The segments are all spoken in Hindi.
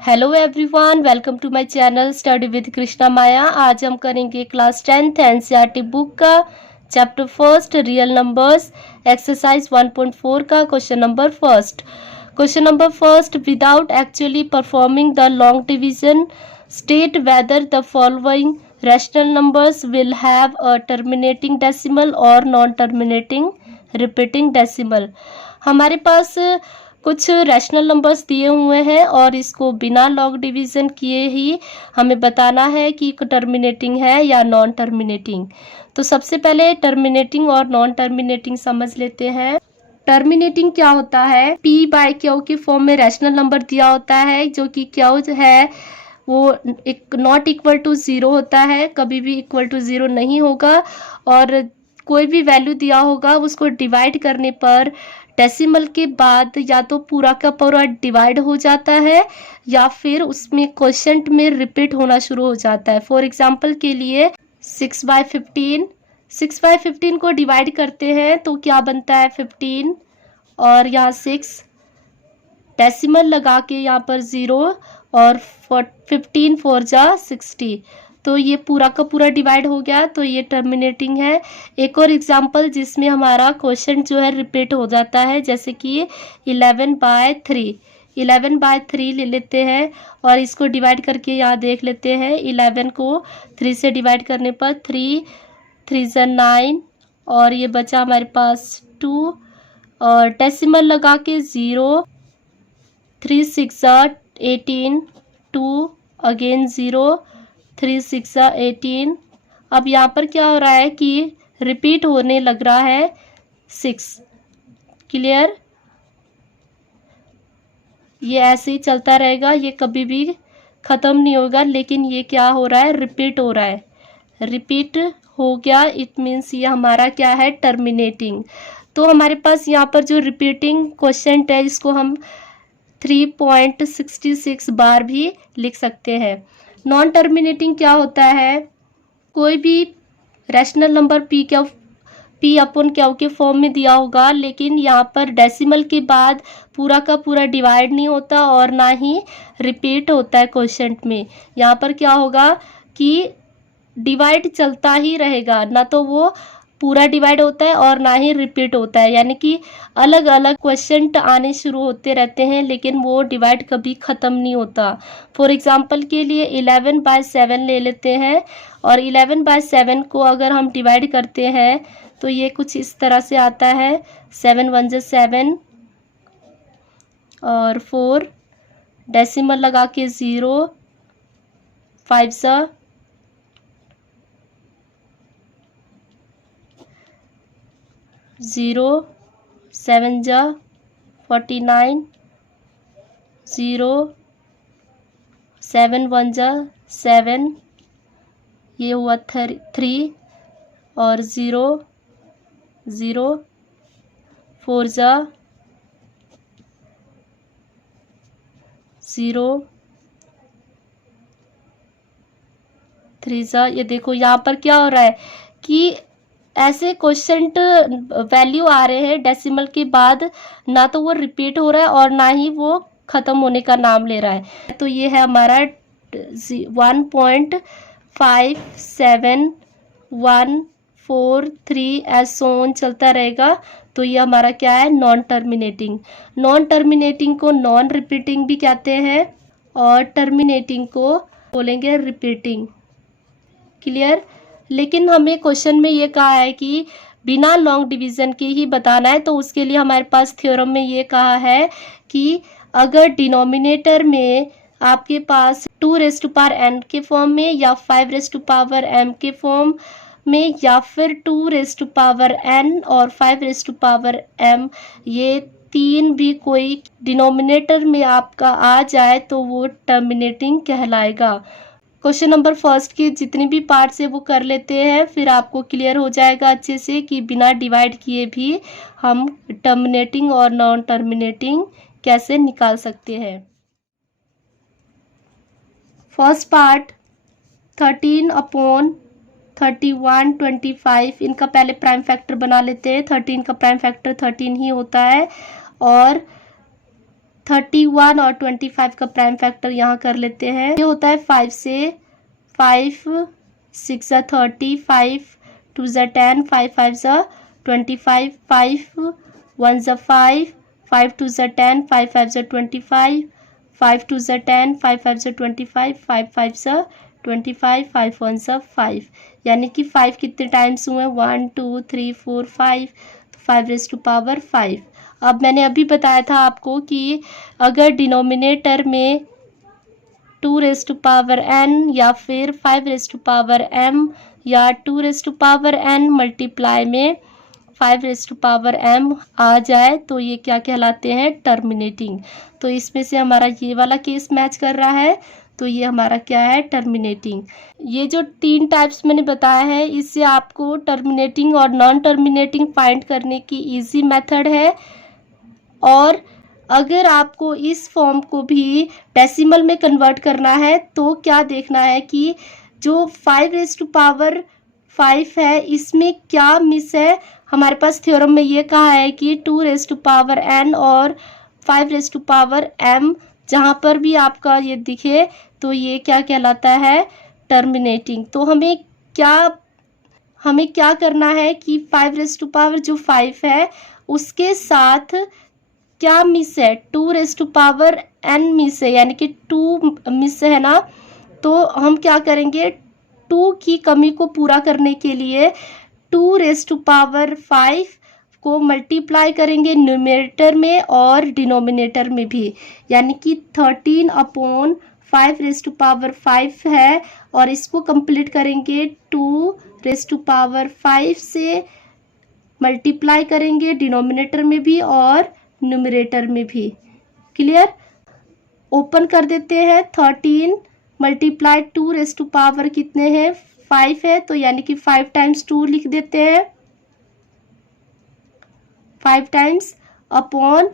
Hello everyone, welcome to my channel study with Krishna Maya. आज हम करेंगे क्लास 10th एनसीईआरटी बुक का chapter first real numbers exercise 1.4 का question number first without actually performing the long division state whether the following rational numbers will have a terminating decimal और नॉन टर्मिनेटिंग रिपीटिंग डेसिमल। हमारे पास कुछ रैशनल नंबर्स दिए हुए हैं और इसको बिना लॉग डिवीज़न किए ही हमें बताना है कि टर्मिनेटिंग है या नॉन टर्मिनेटिंग। तो सबसे पहले टर्मिनेटिंग और नॉन टर्मिनेटिंग समझ लेते हैं। टर्मिनेटिंग क्या होता है? पी बाय क्यू के फॉर्म में रैशनल नंबर दिया होता है, जो कि क्यू है वो एक नॉट इक्वल टू ज़ीरो होता है, कभी भी इक्वल टू ज़ीरो नहीं होगा। और कोई भी वैल्यू दिया होगा उसको डिवाइड करने पर डेसिमल के बाद या तो पूरा का पूरा डिवाइड हो जाता है या फिर उसमें क्वोशंट में रिपीट होना शुरू हो जाता है। फॉर एग्जांपल के लिए 6/15 को डिवाइड करते हैं तो क्या बनता है 15 और यहाँ 6 डेसिमल लगा के यहाँ पर 0 और 15 4 जा 60, तो ये पूरा का पूरा डिवाइड हो गया, तो ये टर्मिनेटिंग है। एक और एग्जांपल जिसमें हमारा क्वेश्चन जो है रिपीट हो जाता है, जैसे कि 11/3 ले लेते हैं और इसको डिवाइड करके यहाँ देख लेते हैं। 11 को 3 से डिवाइड करने पर 3 × 9 और ये बचा हमारे पास 2 और डेसिमल लगा के 0, 3 × 6 = 18, 2 अगेन 0, 3 × 6 = 18। अब यहाँ पर क्या हो रहा है कि रिपीट होने लग रहा है 6। क्लियर? ये ऐसे ही चलता रहेगा, ये कभी भी ख़त्म नहीं होगा, लेकिन ये क्या हो रहा है, रिपीट हो रहा है। रिपीट हो गया, इट मीन्स ये हमारा क्या है, टर्मिनेटिंग। तो हमारे पास यहाँ पर जो रिपीटिंग क्वेश्चन है इसको हम 3.66 बार भी लिख सकते हैं। नॉन टर्मिनेटिंग क्या होता है? कोई भी rational number P upon Q के फॉर्म में दिया होगा, लेकिन यहाँ पर डेसिमल के बाद पूरा का पूरा डिवाइड नहीं होता और ना ही रिपीट होता है क्वोशंट में। यहाँ पर क्या होगा कि डिवाइड चलता ही रहेगा, ना तो वो पूरा डिवाइड होता है और ना ही रिपीट होता है, यानी कि अलग अलग क्वेश्चन आने शुरू होते रहते हैं लेकिन वो डिवाइड कभी ख़त्म नहीं होता। फॉर एग्जांपल के लिए 11/7 ले लेते हैं और 11/7 को अगर हम डिवाइड करते हैं तो ये कुछ इस तरह से आता है। 7 × 1 = 7 और 4 डेसिमल लगा के 0, 5 × 0, 7 × 49, 0, 7 × 1 = 7, ये हुआ 3 और 0, 0, 4 × 0, 3 × ये देखो यहाँ पर क्या हो रहा है कि ऐसे क्वोशंट वैल्यू आ रहे हैं डेसिमल के बाद, ना तो वो रिपीट हो रहा है और ना ही वो ख़त्म होने का नाम ले रहा है। तो ये है हमारा 1.5714 ऐसे चलता रहेगा। तो ये हमारा क्या है, नॉन टर्मिनेटिंग। नॉन टर्मिनेटिंग को नॉन रिपीटिंग भी कहते हैं और टर्मिनेटिंग को बोलेंगे रिपीटिंग। क्लियर? लेकिन हमें क्वेश्चन में ये कहा है कि बिना लॉन्ग डिवीज़न के ही बताना है, तो उसके लिए हमारे पास थ्योरम में ये कहा है कि अगर डिनोमिनेटर में आपके पास 2n के फॉर्म में या 5m के फॉर्म में या फिर 2n और 5m ये तीन भी कोई डिनोमिनेटर में आपका आ जाए तो वो टर्मिनेटिंग कहलाएगा। क्वेश्चन नंबर फर्स्ट की जितनी भी पार्ट्स है वो कर लेते हैं, फिर आपको क्लियर हो जाएगा अच्छे से कि बिना डिवाइड किए भी हम टर्मिनेटिंग और नॉन टर्मिनेटिंग कैसे निकाल सकते हैं। फर्स्ट पार्ट 13/31 इनका पहले प्राइम फैक्टर बना लेते हैं। 13 का प्राइम फैक्टर 13 ही होता है और 31 और 25 का प्राइम फैक्टर यहाँ कर लेते हैं। ये होता है 5 से 5 6 30, 5 2 10, 5 5 25, 5 1 5, 5 2 10, 5 5 25, 5 2 10, 5 5 25, 5 5 25, 5 1 5, यानी कि 5 कितने टाइम्स हुए? 1 2 3 4 5, 5 रेज़ टू पावर 5। अब मैंने अभी बताया था आपको कि अगर डिनोमिनेटर में 2 रेज़ टू पावर n या फिर 5 रेज़ टू पावर m या 2 raise to power n multiply में 5 रेज़ टू पावर m आ जाए तो ये क्या कहलाते हैं? टर्मिनेटिंग। तो इसमें से हमारा ये वाला केस मैच कर रहा है, तो ये हमारा क्या है? टर्मिनेटिंग। ये जो 3 टाइप्स मैंने बताया है, इससे आपको टर्मिनेटिंग और नॉन टर्मिनेटिंग फाइंड करने की इजी मेथड है। और अगर आपको इस फॉर्म को भी डेसिमल में कन्वर्ट करना है तो क्या देखना है कि जो 5 रेज़ टू पावर 5 है इसमें क्या मिस है। हमारे पास थ्योरम में ये कहा है कि 2 रेज़ टू पावर n और 5 रेज़ टू पावर m जहाँ पर भी आपका ये दिखे तो ये क्या कहलाता है? टर्मिनेटिंग। तो हमें क्या करना है कि 5 रेज़ टू पावर जो 5 है उसके साथ क्या मिस है? 2 raise to power n miss है, यानी कि 2 मिस है ना। तो हम क्या करेंगे? 2 की कमी को पूरा करने के लिए 2 रेज़ टू पावर 5 को मल्टीप्लाई करेंगे न्यूमरेटर में और डिनोमिनेटर में भी, यानी कि 13/5 रेज़ टू पावर 5 है और इसको कंप्लीट करेंगे 2 रेज़ टू पावर 5 से मल्टीप्लाई करेंगे डिनोमिनेटर में भी और न्यूमरेटर में भी। क्लियर? ओपन कर देते हैं। 13 मल्टीप्लाई 2 रेज़ टू पावर कितने हैं? 5 है, तो यानी कि 5 टाइम्स 2 लिख देते हैं, 5 टाइम्स अपॉन,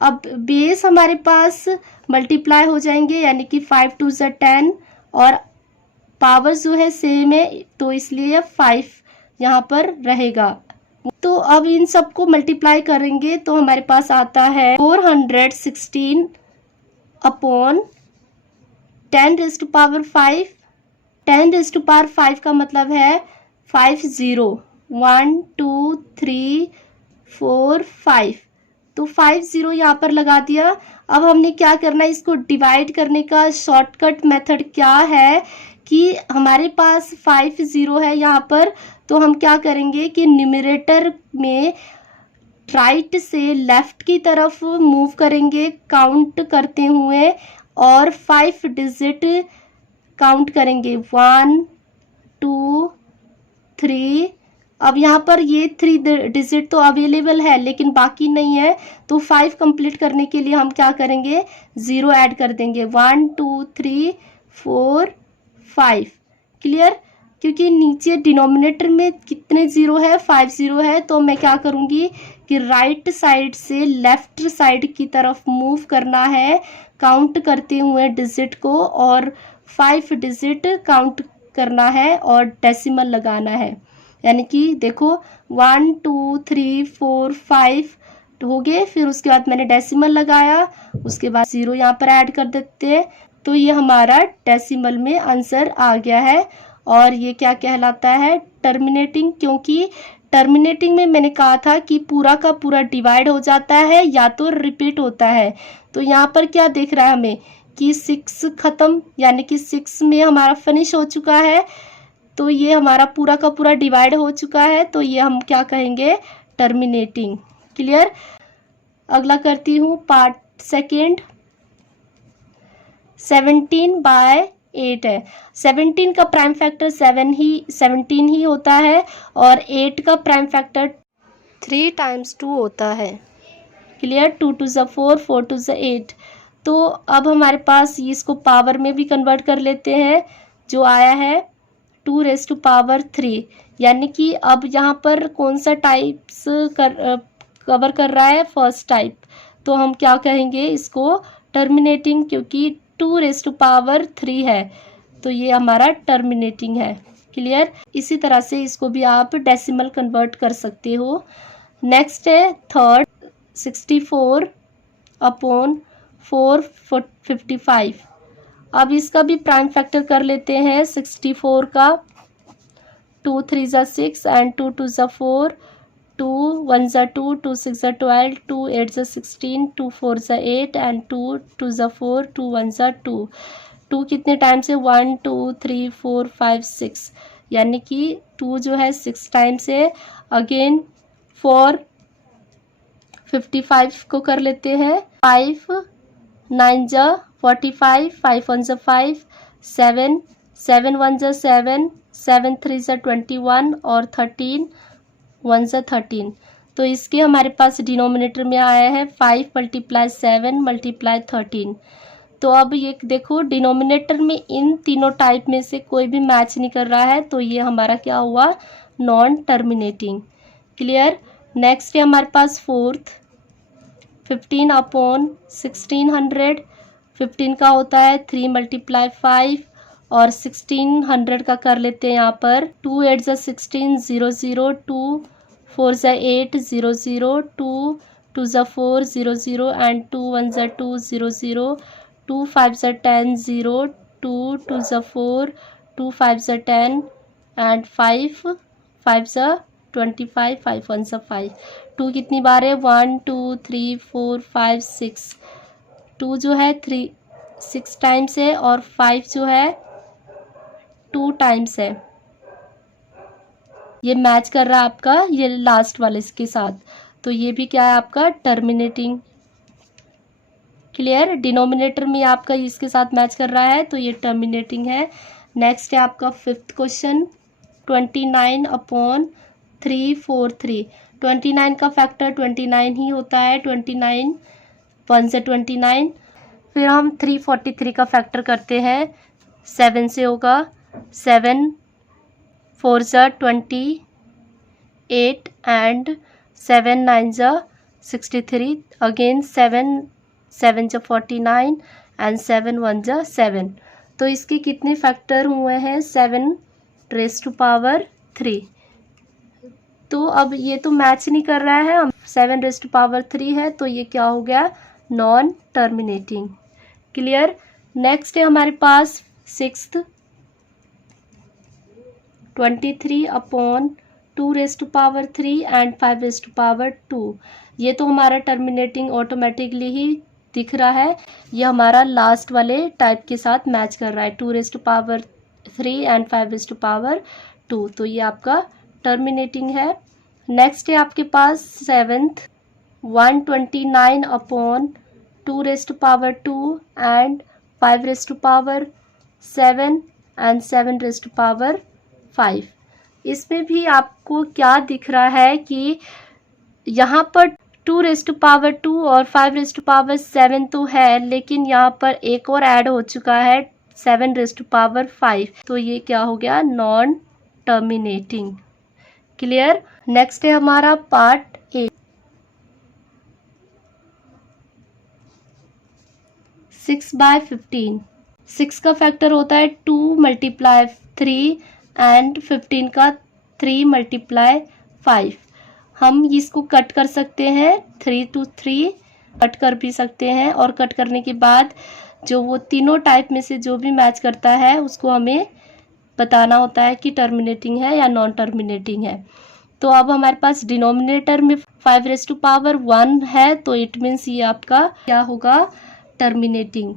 अब बेस हमारे पास मल्टीप्लाई हो जाएंगे, यानी कि 5 2 10 और पावर जो है सेम है तो इसलिए 5 यहाँ पर रहेगा। तो अब इन सबको मल्टीप्लाई करेंगे तो हमारे पास आता है 416 upon 10 raise to power 5। 10 raise to power 5 का मतलब है 5 0 1 2 3 4 5, तो 5 0 यहाँ पर लगा दिया। अब हमने क्या करना है? इसको डिवाइड करने का शॉर्टकट मेथड क्या है कि हमारे पास 5 0 है यहाँ पर, तो हम क्या करेंगे कि न्यूमरेटर में राइट से लेफ्ट की तरफ मूव करेंगे काउंट करते हुए और 5 डिजिट काउंट करेंगे 1 2 3। अब यहाँ पर ये 3 डिजिट तो अवेलेबल है लेकिन बाकी नहीं है, तो 5 कंप्लीट करने के लिए हम क्या करेंगे? 0 ऐड कर देंगे 1 2 3 4 5। क्लियर? क्योंकि नीचे डिनोमिनेटर में कितने 0 है? 5 0 है, तो मैं क्या करूँगी कि राइट साइड से लेफ्ट साइड की तरफ मूव करना है काउंट करते हुए डिजिट को और 5 डिजिट काउंट करना है और डेसिमल लगाना है। यानी कि देखो 1 2 3 4 5 हो गए, फिर उसके बाद मैंने डेसिमल लगाया, उसके बाद 0 यहाँ पर ऐड कर देते हैं, तो ये हमारा डेसिमल में आंसर आ गया है। और ये क्या कहलाता है? टर्मिनेटिंग। क्योंकि टर्मिनेटिंग में मैंने कहा था कि पूरा का पूरा डिवाइड हो जाता है या तो रिपीट होता है। तो यहाँ पर क्या दिख रहा है हमें कि 6 ख़त्म, यानी कि 6 में हमारा फिनिश हो चुका है, तो ये हमारा पूरा का पूरा डिवाइड हो चुका है, तो ये हम क्या कहेंगे? टर्मिनेटिंग। क्लियर? अगला करती हूँ पार्ट सेकेंड। 17/8 है। 17 का प्राइम फैक्टर 17 ही होता है और 8 का प्राइम फैक्टर 3 टाइम्स 2 होता है। क्लियर? 2 2 4, 4 2 8। तो अब हमारे पास इसको पावर में भी कन्वर्ट कर लेते हैं, जो आया है 2 रेज़ टू पावर 3, यानी कि अब यहाँ पर कौन सा टाइप्स कवर कर रहा है? First type. तो हम क्या कहेंगे इसको? टर्मिनेटिंग, क्योंकि 2 रेज़ टू पावर 3 है, तो ये हमारा टर्मिनेटिंग है। क्लियर? इसी तरह से इसको भी आप डेसिमल कन्वर्ट कर सकते हो। नेक्स्ट है थर्ड, 64 अपॉन 455। अब इसका भी प्राइम फैक्टर कर लेते हैं 64 का। 2 3 ज़ा 6 एंड 2 2 ज़ा 4, 2 1 ज़ा 2, 2 6 ज़ा 12, 2 8 ज़ा 16, 2 4 ज़ा 8 एंड 2 2 ज़ा 4, 2 1 ज़ा 2। 2 कितने टाइम से 1 2 3 4 5 6, यानी कि 2 जो है 6 टाइम से। अगेन 455 को कर लेते हैं। 5 9 ज़ा 45, 5 1 ज़ा 5, 7 7 1 ज़ा 7, 7 3 ज़ा 21 और 13 1 ज़ा 13। तो इसके हमारे पास डिनोमिनेटर में आया है 5 × 7 × 13। तो अब ये देखो डिनोमिनेटर में इन तीनों टाइप में से कोई भी मैच नहीं कर रहा है, तो ये हमारा क्या हुआ, नॉन टर्मिनेटिंग। क्लियर। नेक्स्ट है हमारे पास फोर्थ 15/1600। 15 का होता है 3 × 5 और 1600 का कर लेते हैं यहाँ पर 2 8 ज़ा 16 0 0, 2 4 ज़ा 8 0 0, 2 2 ज़ा 4 0 0 एंड 2 1 ज़ा 2 0 0, 2 5 ज़ा 10 0, 2 2 ज़ा 4, 2 5 ज़ा 10 एंड 5 5 ज़ा 25, 5 1 ज़ा 5। 2 कितनी बार है, 1 2 3 4 5 6। 2 जो है 6 टाइम्स है और 5 जो है 2 टाइम्स है। ये मैच कर रहा है आपका ये लास्ट वाले इसके साथ, तो ये भी क्या है आपका टर्मिनेटिंग। क्लियर। डिनोमिनेटर में आपका इसके साथ मैच कर रहा है, तो ये टर्मिनेटिंग है। नेक्स्ट है आपका फिफ्थ क्वेश्चन 29/343। 29 का फैक्टर 29 ही होता है। 29 1 से 29। फिर हम 343 का फैक्टर करते हैं 7 से होगा। 7 4 ज़ा 28 एंड 7 9 ज़ा 63। अगेन 7 7 ज़ा 49 एंड 7 1 ज़ा 7। तो इसके कितने फैक्टर हुए हैं, 7⁻3। तो अब ये तो मैच नहीं कर रहा है, 7⁻3 है, तो ये क्या हो गया, नॉन टर्मिनेटिंग। क्लियर। नेक्स्ट है हमारे पास सिक्स्थ 23/2³ एंड 5⁻2। ये तो हमारा टर्मिनेटिंग ऑटोमेटिकली ही दिख रहा है। ये हमारा लास्ट वाले टाइप के साथ मैच कर रहा है 2⁻3 एंड 5⁻2। तो ये आपका टर्मिनेटिंग है। नेक्स्ट है आपके पास सेवेंथ 129/2² एंड 5⁻7 एंड 7⁻5। इसमें भी आपको क्या दिख रहा है कि यहाँ पर 2⁻2 और 5⁻7 तो है, लेकिन यहाँ पर एक और ऐड हो चुका है 7⁻5। तो ये क्या हो गया, नॉन टर्मिनेटिंग। क्लियर। नेक्स्ट है हमारा पार्ट 8 6/15। 6 का फैक्टर होता है 2 × 3 एंड 15 का 3 × 5। हम इसको कट कर सकते हैं 3 to 3 कट कर भी सकते हैं, और कट करने के बाद जो वो तीनों टाइप में से जो भी मैच करता है उसको हमें बताना होता है कि टर्मिनेटिंग है या नॉन टर्मिनेटिंग है। तो अब हमारे पास डिनोमिनेटर में 5⁻1 है, तो इट मीन्स ये आपका क्या होगा, टर्मिनेटिंग।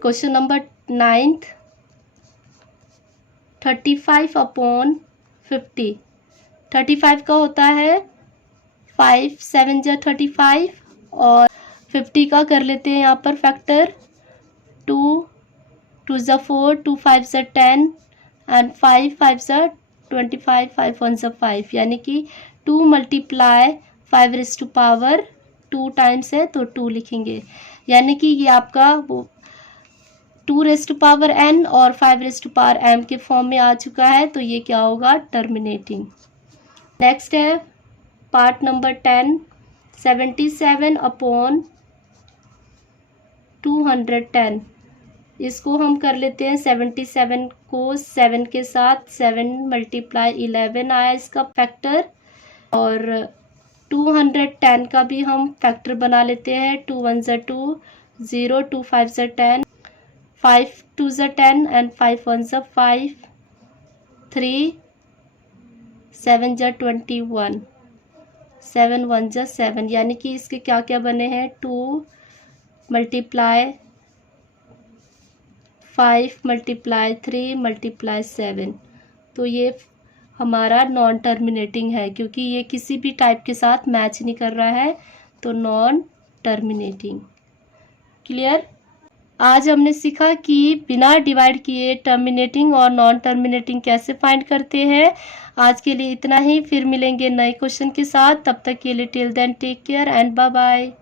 Question number 9 35/50। 35 का होता है 5 7 ज़ा 35 और 50 का कर लेते हैं यहाँ पर फैक्टर 2 2 ज़ा 4, 2 5 ज़ा 10 एंड 5 5 ज़ा 25, 5 1 ज़ा 5, यानी कि 2 × 5⁻2 टाइम्स है, तो 2 लिखेंगे। यानी कि ये आपका वो 2⁻n और 5⁻m के फॉर्म में आ चुका है, तो ये क्या होगा, टर्मिनेटिंग। नेक्स्ट है पार्ट नंबर 10 77/210। इसको हम कर लेते हैं 77 को 7 के साथ 7 × 11 आया इसका फैक्टर, और 210 का भी हम फैक्टर बना लेते हैं। 2 1 ज़ा 2, 0, 2 5 ज़ा 10, 5 2 ज़ा 10 एंड 5 1 ज़ा 5, 3 7 ज़ा 21, 7 1 ज़ा 7, यानी कि इसके क्या क्या बने हैं, 2 मल्टीप्लाई 5 मल्टीप्लाई 3 मल्टीप्लाई 7। तो ये हमारा नॉन टर्मिनेटिंग है, क्योंकि ये किसी भी टाइप के साथ मैच नहीं कर रहा है, तो नॉन टर्मिनेटिंग। क्लियर। आज हमने सीखा कि बिना डिवाइड किए टर्मिनेटिंग और नॉन टर्मिनेटिंग कैसे फाइंड करते हैं। आज के लिए इतना ही, फिर मिलेंगे नए क्वेश्चन के साथ। तब तक के लिए till then take care and bye bye.